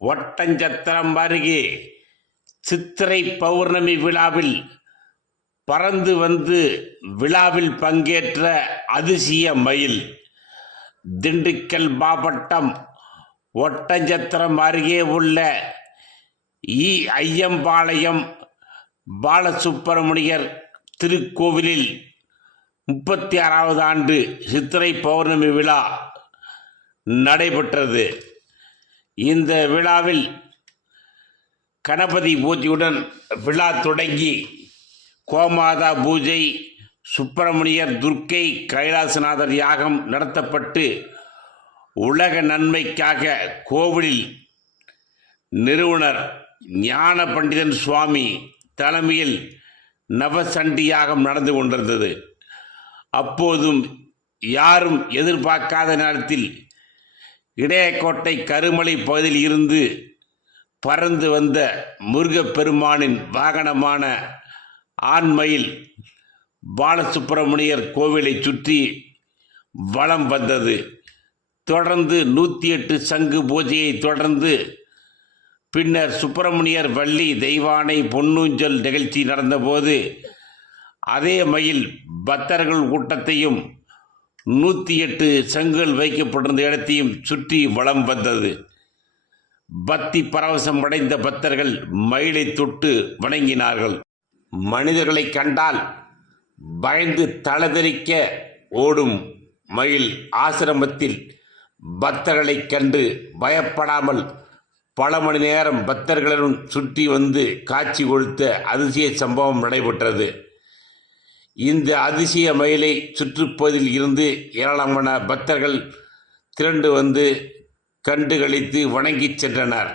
ஒட்டஞ்சத்திரம் அருகே சித்திரை பௌர்ணமி விழாவில் பறந்து வந்து விழாவில் பங்கேற்ற அதிசய மயில் திண்டுக்கல் மாவட்டம் ஒட்டஞ்சத்திரம் அருகே உள்ள இ. ஐயம்பாளையம் பாலசுப்பிரமணியர் திருக்கோவிலில் முப்பத்தி ஆறாவது ஆண்டு சித்திரை பௌர்ணமி விழா நடைபெற்றது. இந்த விழாவில் கணபதி பூஜையுடன் விழா தொடங்கி கோமாதா பூஜை சுப்பிரமணியர் துர்க்கை கைலாசநாதர் யாகம் நடத்தப்பட்டு உலக நன்மைக்காக கோவிலில் நிறுவனர் ஞான பண்டிதன் சுவாமி தலைமையில் நவசண்டி யாகம் நடந்து கொண்டிருந்தது. அப்போதும் யாரும் எதிர்பார்க்காத நேரத்தில் இடையக்கோட்டை கருமலை பகுதியில் இருந்து பறந்து வந்த முருகப்பெருமானின் வாகனமான ஆண்மயில் பாலசுப்பிரமணியர் கோவிலை சுற்றி வலம் வந்தது. தொடர்ந்து நூற்றி எட்டு சங்கு பூஜையை தொடர்ந்து பின்னர் சுப்பிரமணியர் வள்ளி தெய்வானை பொன்னூஞ்சல் நிகழ்ச்சி நடந்தபோது அதே மயில் பக்தர்கள் கூட்டத்தையும் நூற்றி எட்டு சங்குகள் வைக்கப்பட்டிருந்த இடத்தையும் சுற்றி வளம் வந்தது. பக்தி பரவசம் அடைந்த பக்தர்கள் மயிலை தொட்டு வணங்கினார்கள். மனிதர்களை கண்டால் பயந்து தளதெறிக்க ஓடும் மயில் ஆசிரமத்தில் பக்தர்களைக் கண்டு பயப்படாமல் பல மணி நேரம் பக்தர்களுடன் சுற்றி வந்து காட்சி கொடுத்த அதிசய சம்பவம் நடைபெற்றது. இந்த அதிசய மயிலை சுற்றுப்பதில் இருந்து ஏராளமான பக்தர்கள் திரண்டு வந்து கண்டுகளித்து வணங்கிச் சென்றனர்.